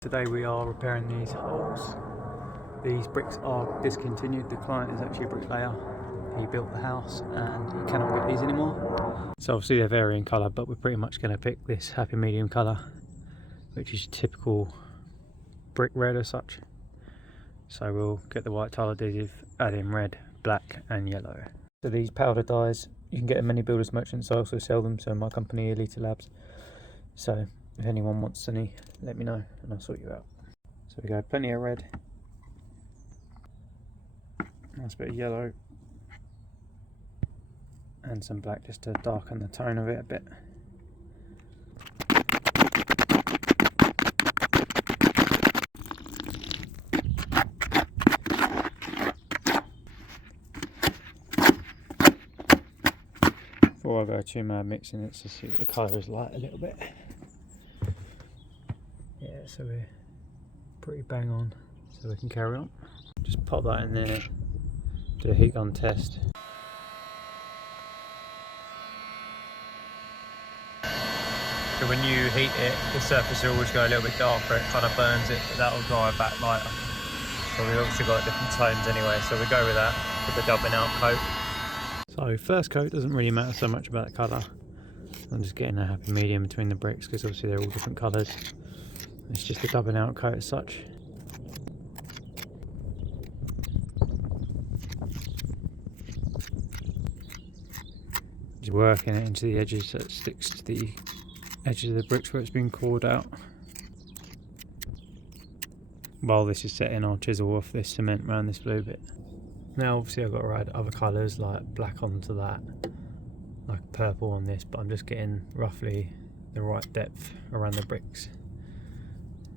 Today we are repairing these holes. These bricks are discontinued. The client is actually a bricklayer. He built the house and he cannot get these anymore. So obviously they're varying colour, but we're pretty much going to pick this happy medium colour, which is typical brick red as such. So we'll get the white tile adhesive, add in red, black and yellow. So these powder dyes, you can get them many builders merchants. I also sell them, so my company Elite Labs. So if anyone wants any, let me know and I'll sort you out. So we go plenty of red, nice bit of yellow, and some black just to darken the tone of it a bit. Before I go too mad mixing it, to see what the colour is like a little bit. Yeah, so we're pretty bang on, so we can carry on. Just pop that in there, do a heat gun test. So when you heat it, the surface will always go a little bit darker, it kind of burns it, but that will dry back lighter. So we've obviously got different tones anyway, so we go with that, with the dubbing out coat. So first coat doesn't really matter so much about the colour. I'm just getting a happy medium between the bricks because obviously they're all different colours. It's just a dubbing out coat as such. Just working it into the edges so it sticks to the edges of the bricks where it's been cored out. While this is setting, I'll chisel off this cement around this blue bit. Now obviously I've got to add other colours like black onto that, like purple on this, but I'm just getting roughly the right depth around the bricks,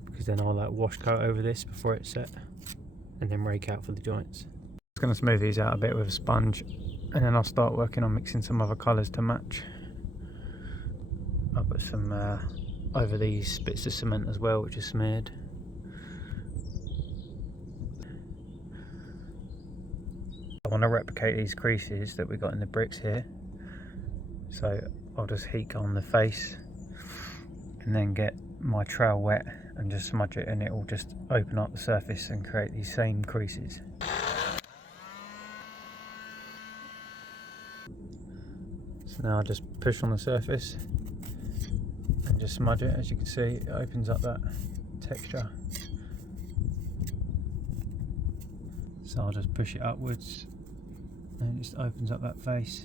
because then I'll like wash coat over this before it's set and then rake out for the joints. Just going to smooth these out a bit with a sponge and then I'll start working on mixing some other colours to match. I'll put some over these bits of cement as well, which is smeared. I want to replicate these creases that we got in the bricks here, so I'll just heat on the face and then get my trowel wet and just smudge it, and it will just open up the surface and create these same creases. So now I just push on the surface and just smudge it. As you can see, it opens up that texture. So I'll just push it upwards and it just opens up that face,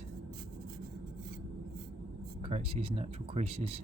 creates these natural creases.